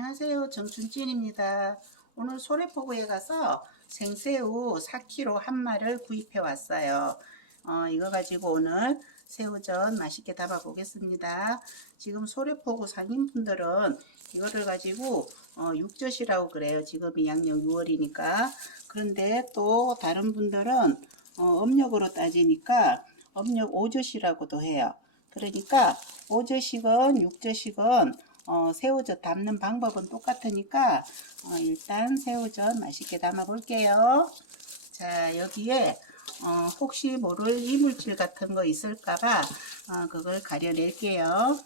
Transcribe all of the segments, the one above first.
안녕하세요. 정춘진입니다. 오늘 소래포구에 가서 생새우 4kg 한 마리를 구입해 왔어요. 어, 이거 가지고 오늘 새우전 맛있게 담아 보겠습니다. 지금 소래포구 상인분들은 이거를 가지고 어, 육젓이라고 그래요. 지금이 양력 6월이니까. 그런데 또 다른 분들은 어, 음력으로 따지니까 음력 5젓이라고도 해요. 그러니까 5젓이건 6젓이건 어, 새우젓 담는 방법은 똑같으니까 어, 일단 새우젓 맛있게 담아 볼게요. 자 여기에 어, 혹시 모를 이물질 같은 거 있을까봐 어, 그걸 가려낼게요.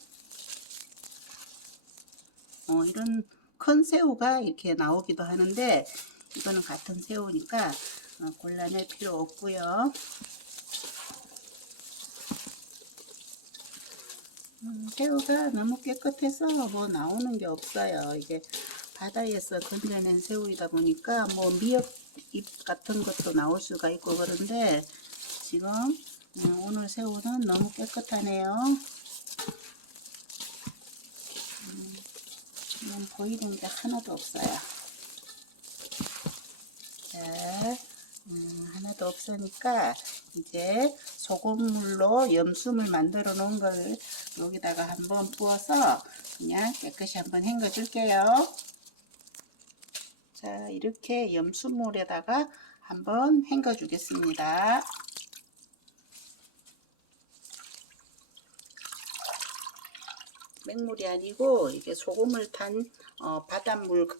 어, 이런 큰 새우가 이렇게 나오기도 하는데 이거는 같은 새우니까 어, 골라낼 필요 없고요. 음, 새우가 너무 깨끗해서 뭐 나오는 게 없어요. 이게 바다에서 건져낸 새우이다 보니까 뭐 미역 잎 같은 것도 나올 수가 있고 그런데 지금 음, 오늘 새우는 너무 깨끗하네요. 음, 보이는 게 하나도 없어요. 자, 음, 하나도 없으니까 이제 소금물로 염숨을 만들어 놓은 걸 여기다가 한번 부어서 그냥 깨끗이 한번 헹궈 줄게요. 자, 이렇게 염수물에다가 한번 헹궈 주겠습니다. 맹물이 아니고 이게 소금을 탄 어, 바닷물과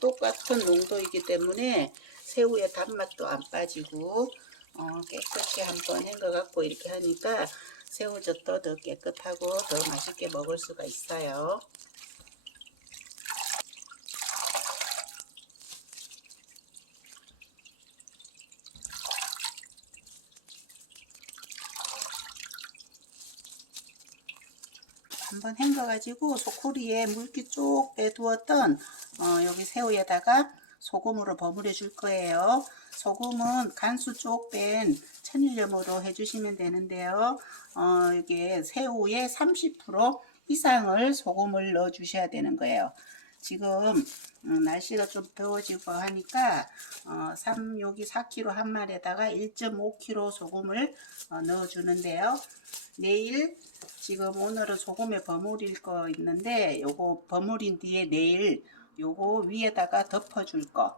똑같은 농도이기 때문에 새우의 단맛도 안 빠지고 어, 깨끗이 한번 헹궈 갖고 이렇게 하니까 새우젓도 더 깨끗하고 더 맛있게 먹을 수가 있어요. 한번 헹궈가지고 소쿠리에 물기 쭉 빼두었던 어, 여기 새우에다가 소금으로 버무려 줄 거예요. 소금은 간수 쪽 뺀 천일염으로 해주시면 되는데요. 어, 이게 새우의 30% 이상을 소금을 넣어 주셔야 되는 거예요. 지금 음, 날씨가 좀 더워지고 하니까 어, 3, 여기 4kg 한 마리에다가 1.5kg 소금을 어, 넣어 주는데요. 내일 지금 오늘은 소금에 버무릴 거 있는데 요거 버무린 뒤에 내일 요거 위에다가 덮어줄 거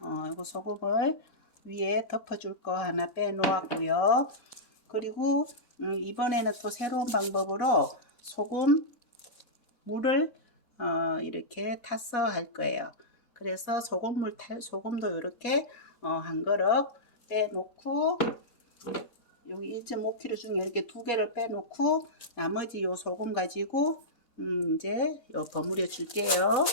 어, 요거 소금을 위에 덮어줄 거 하나 빼놓았고요. 그리고 음, 이번에는 또 새로운 방법으로 소금 물을 어, 이렇게 타서 할 거예요. 그래서 소금물 탈 소금도 이렇게 어, 한 그릇 빼놓고 여기 1.5kg 중에 이렇게 두 개를 빼놓고 나머지 요 소금 가지고 음, 이제 요 버무려 줄게요.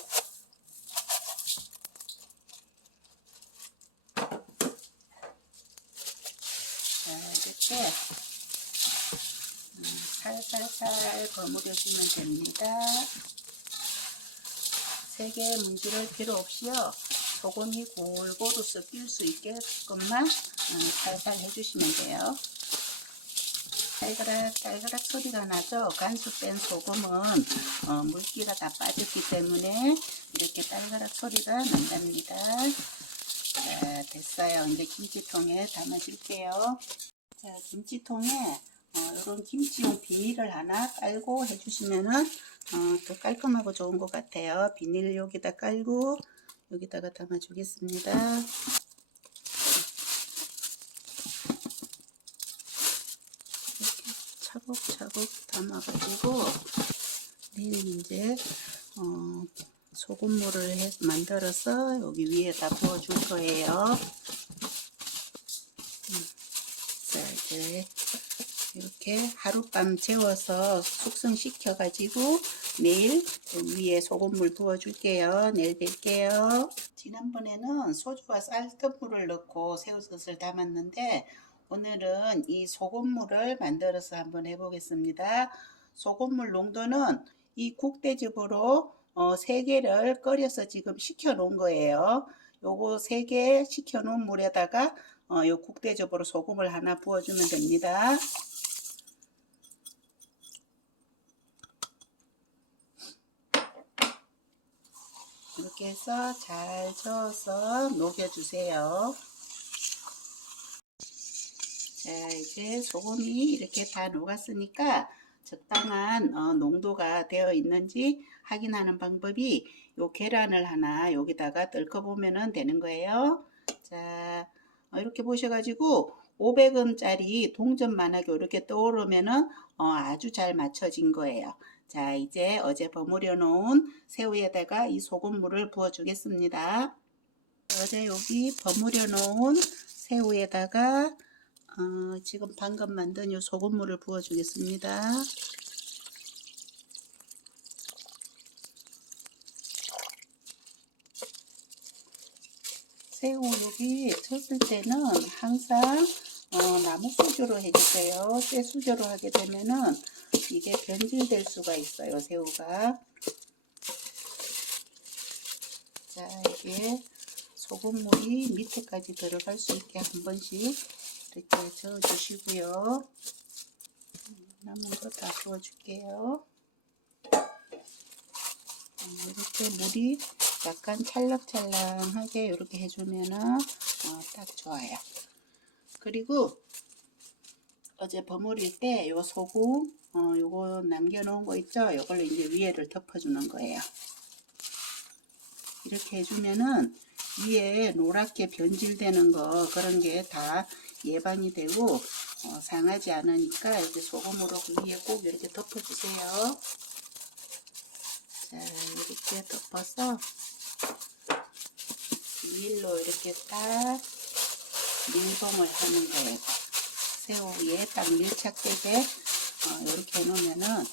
자, 이렇게 음, 살살살 버무려 주면 됩니다. 세게 문지를 필요 없이요. 소금이 골고루 섞일 수 있게끔만 음, 살살 해주시면 돼요. 딸그락 딸그락 소리가 나죠. 간수 뺀 소금은 어, 물기가 다 빠졌기 때문에 이렇게 딸그락 소리가 난답니다. 자, 됐어요. 이제 김치통에 담아줄게요. 자, 김치통에 어, 이런 김치용 비닐을 하나 깔고 해주시면은 어, 더 깔끔하고 좋은 것 같아요. 비닐 여기다 깔고 여기다가 담아주겠습니다. 이렇게 차곡차곡 담아가지고 내일 이제 어, 소금물을 해, 만들어서 여기 위에다 부어줄 거예요. 이제 이렇게 하룻밤 재워서 숙성시켜 가지고 내일 그 위에 소금물 부어 줄게요. 내일 뵐게요. 지난번에는 소주와 쌀뜨물을 넣고 새우젓을 담았는데 오늘은 이 소금물을 만들어서 한번 해보겠습니다. 소금물 농도는 이 국대즙으로 어, 3개를 끓여서 지금 식혀 놓은 거예요. 요거 3개 식혀 놓은 물에다가 어, 요 국대즙으로 소금을 하나 부어주면 됩니다 이렇게 해서 잘 저어서 녹여주세요. 자, 이제 소금이 이렇게 다 녹았으니까 적당한 어, 농도가 되어 있는지 확인하는 방법이 요 계란을 하나 여기다가 보면은 되는 거예요. 자, 어, 이렇게 보셔가지고 500원짜리 동전만하게 이렇게 떠오르면은 어, 아주 잘 맞춰진 거예요. 자, 이제 어제 버무려 놓은 새우에다가 이 소금물을 부어 주겠습니다. 어제 여기 버무려 놓은 새우에다가 어, 지금 방금 만든 이 소금물을 부어 주겠습니다. 새우 여기 쳤을 때는 항상 어, 나무 수저로 해주세요. 쇠 수저로 하게 되면은 이게 변질될 수가 있어요. 새우가. 자, 이게 소금물이 밑에까지 들어갈 수 있게 한 번씩 이렇게 저어 주시고요. 남은 거 다 부어 줄게요. 이렇게 물이 약간 찰랑찰랑하게 이렇게 해주면은 어, 딱 좋아요. 그리고 어제 버무릴 때 요 소금 어, 요거 남겨놓은 거 있죠? 요걸로 이제 위에를 덮어주는 거예요. 이렇게 해주면은 위에 노랗게 변질되는 거 그런 게 다 예방이 되고 어, 상하지 않으니까 이렇게 소금으로 그 위에 꼭 이렇게 덮어주세요. 자 이렇게 덮어서 밀로 이렇게 딱 밀봉을 하는 거예요. 새우 위에 딱 밀착되게 어, 이렇게 해놓으면은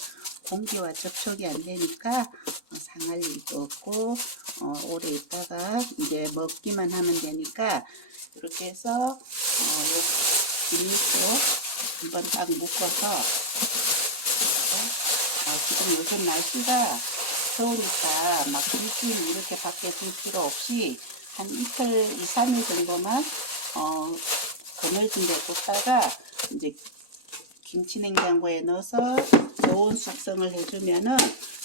공기와 접촉이 안 되니까 어, 상할 일도 없고 어, 오래 있다가 이제 먹기만 하면 되니까 이렇게 해서 어, 요 비닐도 한번 딱 묶어서 어, 지금 요즘 날씨가 더우니까 막 일주일 이렇게 밖에 둘 필요 없이 한 이틀, 이, 삼일 정도만 어, 그늘진 데 뒀다가 이제 김치 냉장고에 넣어서 좋은 숙성을 해주면은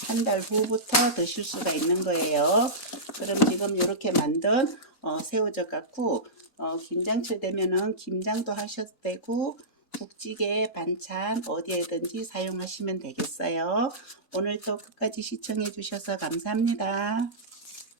한 달 후부터 드실 수가 있는 거예요. 그럼 지금 이렇게 만든 어, 새우젓 갖고 어, 김장철 되면은 김장도 하셔도 되고 국찌개, 반찬 어디에든지 사용하시면 되겠어요. 오늘도 끝까지 시청해 주셔서 감사합니다.